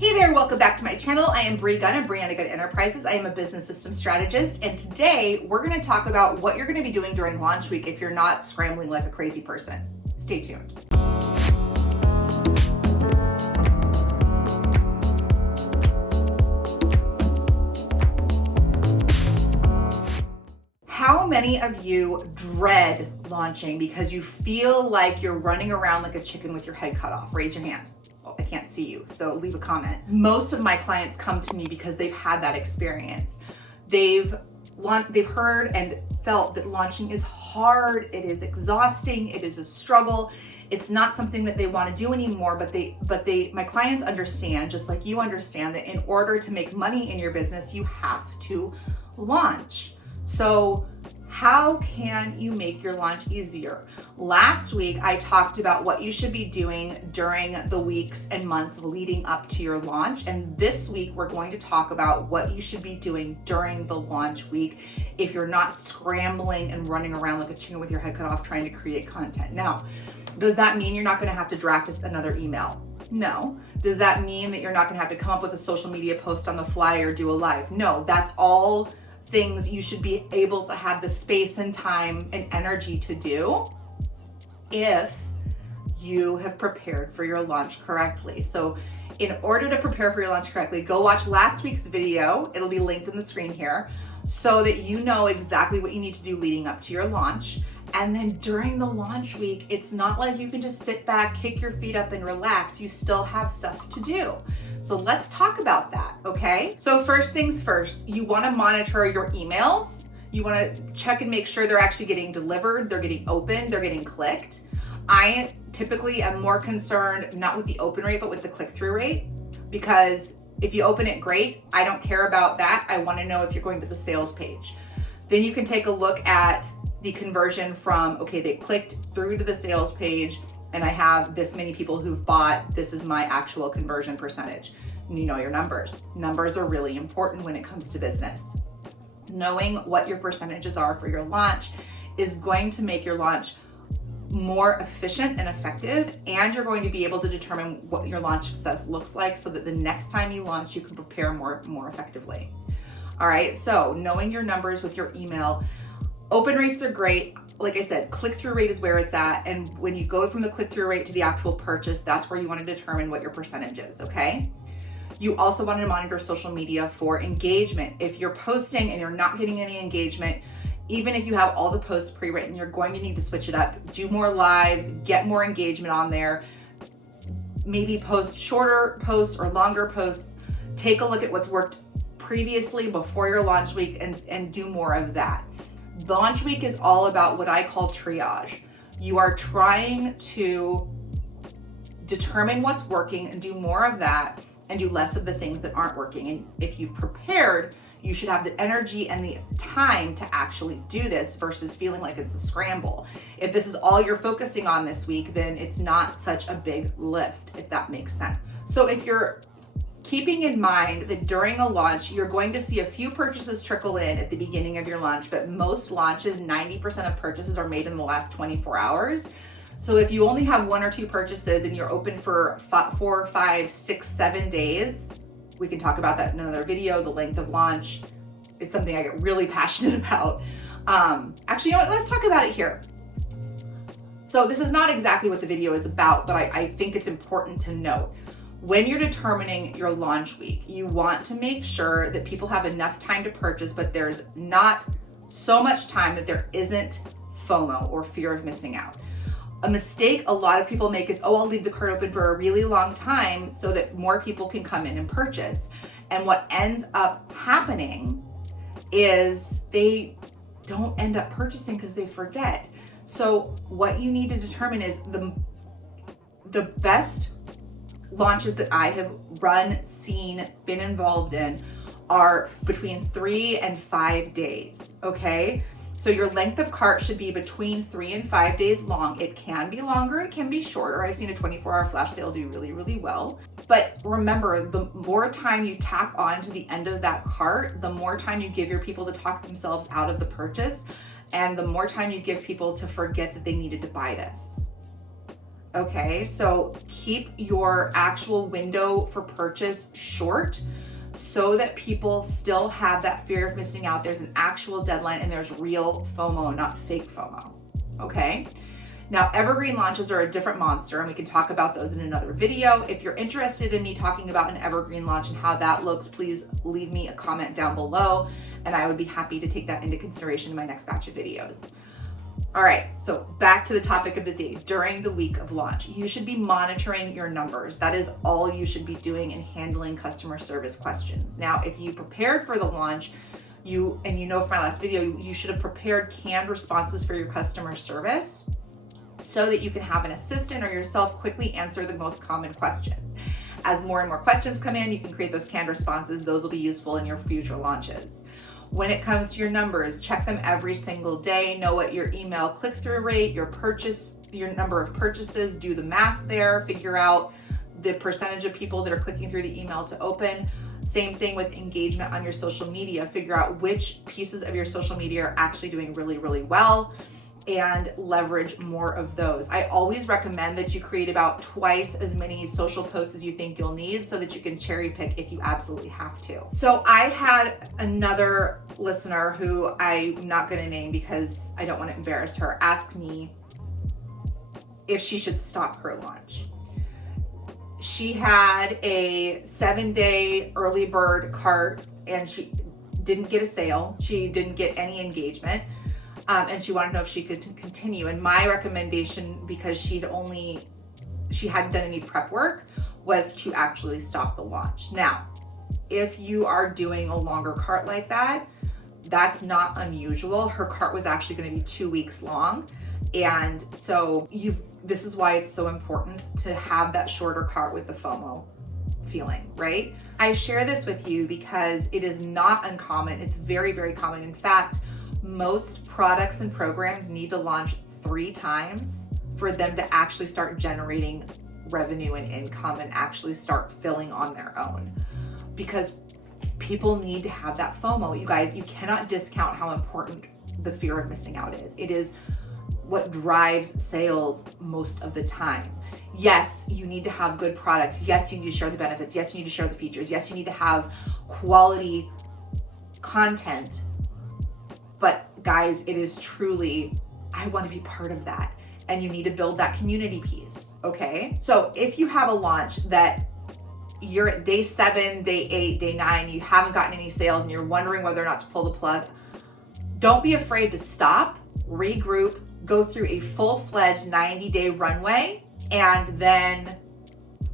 Hey there, welcome back to my channel. I am Gunn of Breanna Gunn Enterprises. I am a business system strategist, and today we're going to talk about what you're going to be doing during launch week if you're not scrambling like a crazy person. Stay tuned. How many of you dread launching because you feel like you're running around like a chicken with your head cut off? Raise your hand. Oh, I can't see you, so leave a comment. Most of my clients come to me because they've had that experience. They've heard and felt that launching is hard, it is exhausting, it is a struggle. It's not something that they want to do anymore, but my clients understand, just like you understand, that in order to make money in your business, you have to launch. So how can you make your launch easier? Last week, I talked about what you should be doing during the weeks and months leading up to your launch. And this week, we're going to talk about what you should be doing during the launch week if you're not scrambling and running around like a chicken with your head cut off trying to create content. Now, does that mean you're not going to have to draft another email? No. Does that mean that you're not going to have to come up with a social media post on the fly or do a live? No, that's all things you should be able to have the space and time and energy to do if you have prepared for your launch correctly. So in order to prepare for your launch correctly, go watch last week's video. It'll be linked on the screen here so that you know exactly what you need to do leading up to your launch. And then during the launch week, it's not like you can just sit back, kick your feet up and relax. You still have stuff to do. So let's talk about that, okay? So first things first, you wanna monitor your emails. You wanna check and make sure they're actually getting delivered, they're getting opened, they're getting clicked. I typically am more concerned not with the open rate, but with the click-through rate, because if you open it, great. I don't care about that. I wanna know if you're going to the sales page. Then you can take a look at the conversion from, okay, they clicked through to the sales page and I have this many people who've bought, this is my actual conversion percentage. And you know your numbers. Numbers are really important when it comes to business. Knowing what your percentages are for your launch is going to make your launch more efficient and effective, and you're going to be able to determine what your launch success looks like so that the next time you launch, you can prepare more effectively. All right, so knowing your numbers with your email. Open rates are great. Like I said, click-through rate is where it's at. And when you go from the click-through rate to the actual purchase, that's where you want to determine what your percentage is, okay? You also want to monitor social media for engagement. If you're posting and you're not getting any engagement, even if you have all the posts pre-written, you're going to need to switch it up. Do more lives, get more engagement on there. Maybe post shorter posts or longer posts. Take a look at what's worked previously before your launch week and do more of that. Launch week is all about what I call triage. You are trying to determine what's working and do more of that and do less of the things that aren't working. And if you've prepared, you should have the energy and the time to actually do this versus feeling like it's a scramble. If this is all you're focusing on this week, then it's not such a big lift, if that makes sense. So if you're keeping in mind that during a launch, you're going to see a few purchases trickle in at the beginning of your launch, but most launches, 90% of purchases are made in the last 24 hours. So if you only have 1 or 2 purchases and you're open for 4, 5, 6, 7 days, we can talk about that in another video, the length of launch. It's something I get really passionate about. Actually, you know what, let's talk about it here. So this is not exactly what the video is about, but I think it's important to note. When you're determining your launch week, you want to make sure that people have enough time to purchase, but there's not so much time that there isn't FOMO or fear of missing out. A mistake a lot of people make is, oh, I'll leave the cart open for a really long time so that more people can come in and purchase. And what ends up happening is they don't end up purchasing because they forget. So what you need to determine is the best launches that I have run, seen, been involved in are between 3 and 5 days, okay? So your length of cart should be between 3 and 5 days long. It can be longer, it can be shorter. I've seen a 24-hour flash sale do really, really well. But remember, the more time you tack on to the end of that cart, the more time you give your people to talk themselves out of the purchase, and the more time you give people to forget that they needed to buy this. Okay, so keep your actual window for purchase short so that people still have that fear of missing out. There's an actual deadline and there's real FOMO, not fake FOMO. Okay. Now, evergreen launches are a different monster, and we can talk about those in another video. If you're interested in me talking about an evergreen launch and how that looks, please leave me a comment down below, and I would be happy to take that into consideration in my next batch of videos. All right, so back to the topic of the day. During the week of launch, you should be monitoring your numbers. That is all you should be doing in handling customer service questions. Now, if you prepared for the launch, you know from my last video, you should have prepared canned responses for your customer service, so that you can have an assistant or yourself quickly answer the most common questions. As more and more questions come in, you can create those canned responses. Those will be useful in your future launches. When it comes to your numbers, check them every single day. Know what your email click-through rate, your number of purchases, do the math there, figure out the percentage of people that are clicking through the email to open. Same thing with engagement on your social media. Figure out which pieces of your social media are actually doing really, really well, and leverage more of those. I always recommend that you create about twice as many social posts as you think you'll need so that you can cherry pick if you absolutely have to. So I had another listener who I'm not going to name because I don't want to embarrass her, ask me if she should stop her launch. She had a 7-day early bird cart and she didn't get a sale. She didn't get any engagement. And she wanted to know if she could continue. And my recommendation, because she hadn't done any prep work, was to actually stop the launch. Now, if you are doing a longer cart like that, that's not unusual. Her cart was actually going to be 2 weeks long. And so this is why it's so important to have that shorter cart with the FOMO feeling, right? I share this with you because it is not uncommon. It's very, very common. In fact, most products and programs need to launch 3 times for them to actually start generating revenue and income and actually start filling on their own, because people need to have that FOMO. You guys, you cannot discount how important the fear of missing out is. It is what drives sales most of the time. Yes, you need to have good products. Yes, you need to share the benefits. Yes, you need to share the features. Yes, you need to have quality content. But guys, it is truly, I want to be part of that. And you need to build that community piece, okay? So if you have a launch that you're at day 7, day 8, day 9, you haven't gotten any sales and you're wondering whether or not to pull the plug, don't be afraid to stop, regroup, go through a full-fledged 90-day runway, and then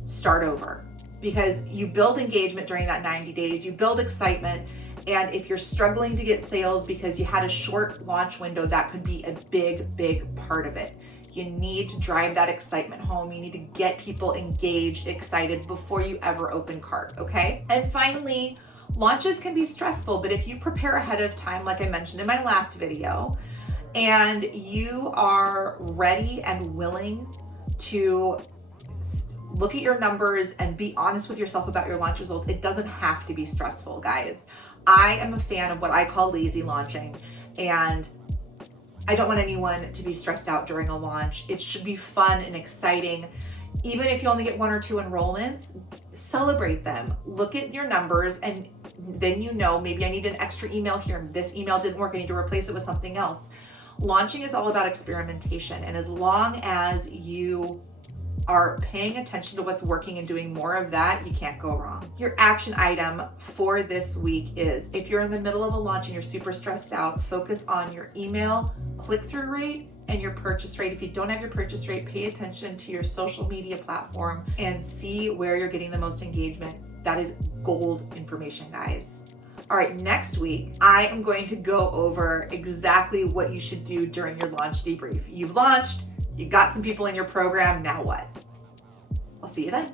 start over. Because you build engagement during that 90 days, you build excitement. And if you're struggling to get sales because you had a short launch window, that could be a big, big part of it. You need to drive that excitement home. You need to get people engaged, excited before you ever open cart, okay? And finally, launches can be stressful, but if you prepare ahead of time, like I mentioned in my last video, and you are ready and willing to look at your numbers and be honest with yourself about your launch results, it doesn't have to be stressful, guys. I am a fan of what I call lazy launching, and I don't want anyone to be stressed out during a launch. It should be fun and exciting. Even if you only get 1 or 2 enrollments, celebrate them. Look at your numbers, and then you know, maybe I need an extra email here. This email didn't work. I need to replace it with something else. Launching is all about experimentation, and as long as you are paying attention to what's working and doing more of that, you can't go wrong. Your action item for this week is, if you're in the middle of a launch and you're super stressed out, focus on your email click-through rate and your purchase rate. If you don't have your purchase rate, pay attention to your social media platform and see where you're getting the most engagement. That is gold information, guys. All right, next week, I am going to go over exactly what you should do during your launch debrief. You've launched, you got some people in your program, now what? I'll see you then.